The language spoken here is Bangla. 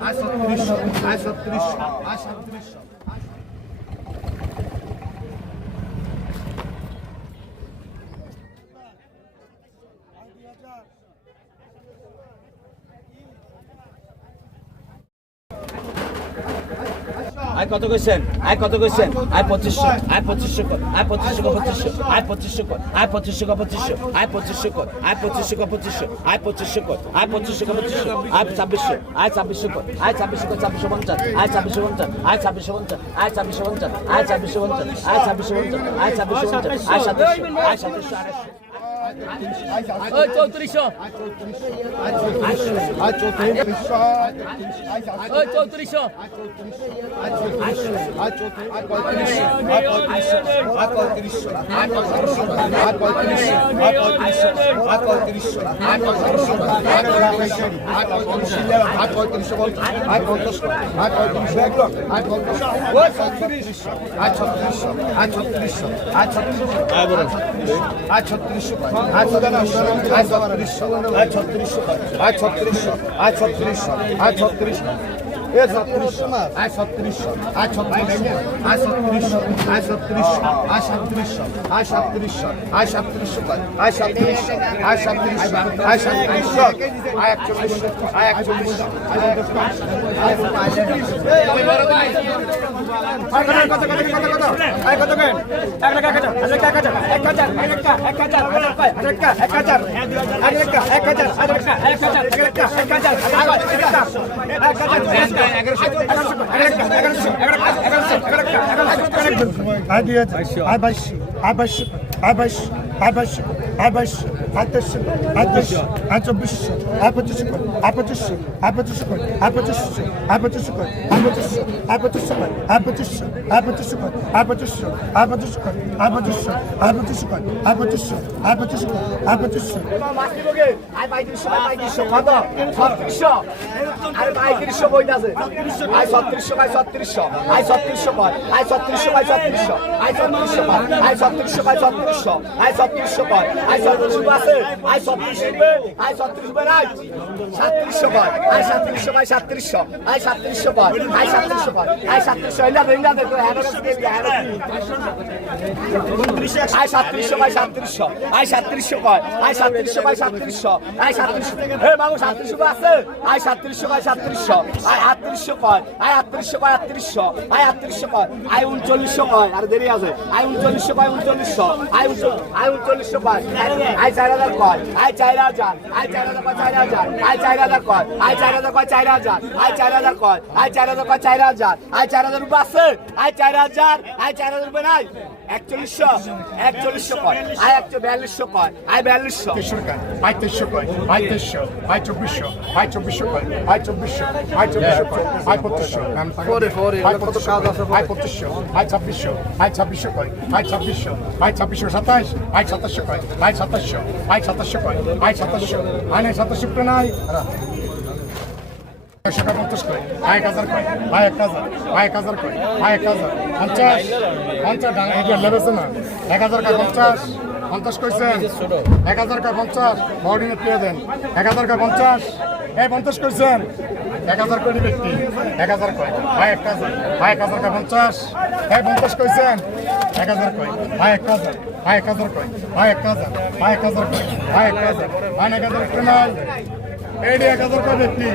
আয় 3600 আয় 3600 আয় 3700 আয় কত কইছেন আয় কত কইছেন আয় 2500 আয় 2500 কর আয় 2500 কর 2500 আয় 2500 কর আয় 2500 কর 2500 আয় 2500 কর আয় 2500 কর 2500 আয় 2500 কর আয় 2500 কর 2500 আয় 2600 আয় 2600 কর আয় 2600 কর 2650 আয় 2650 আয় 2650 আয় 2650 আয় 2650 আয় 2650 আয় 2650 আয় 2700 আয় 2700 ওই 3400 আয় 3400 ওই 3400 ব্যক্তি